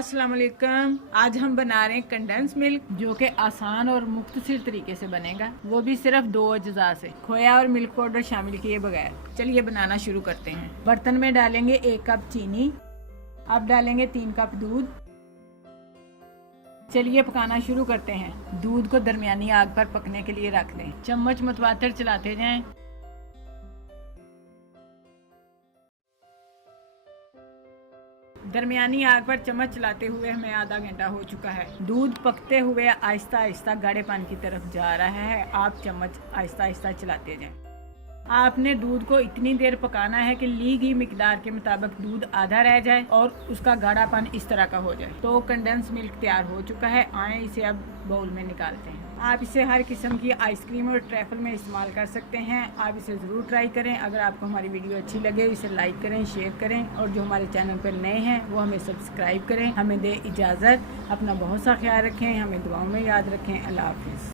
अस्सलाम वालेकुम। आज हम बना रहे हैं कंडेंस मिल्क, जो कि आसान और मुख्तसर तरीके से बनेगा, वो भी सिर्फ 2 अज्जा से, खोया और मिल्क पाउडर शामिल किए बगैर। चलिए बनाना शुरू करते हैं। बर्तन में डालेंगे 1 कप चीनी। अब डालेंगे 3 कप दूध। चलिए पकाना शुरू करते हैं। दूध को दरमियानी आग पर पकने के लिए रख दें। चम्मच मुतवातर चलाते जाएं। दरमियानी आग पर चम्मच चलाते हुए हमें आधा घंटा हो चुका है। दूध पकते हुए आहिस्ता आहिस्ता गाढ़े पानी की तरफ जा रहा है। आप चम्मच आहिस्ता आहिस्ता चलाते जाएं। आपने दूध को इतनी देर पकाना है कि ली गई मिकदार के मुताबिक दूध आधा रह जाए और उसका गाढ़ापन इस तरह का हो जाए। तो कंडेंस मिल्क तैयार हो चुका है। आए इसे अब बाउल में निकालते हैं। आप इसे हर किस्म की आइसक्रीम और ट्रैफल में इस्तेमाल कर सकते हैं। आप इसे ज़रूर ट्राई करें। अगर आपको हमारी वीडियो अच्छी लगे इसे लाइक करें, शेयर करें, और जो हमारे चैनल पर नए हैं वो हमें सब्सक्राइब करें। हमें दे इजाज़त। अपना बहुत सा ख्याल रखें, हमें दुआओं में याद रखें। अल्लाह हाफिज़।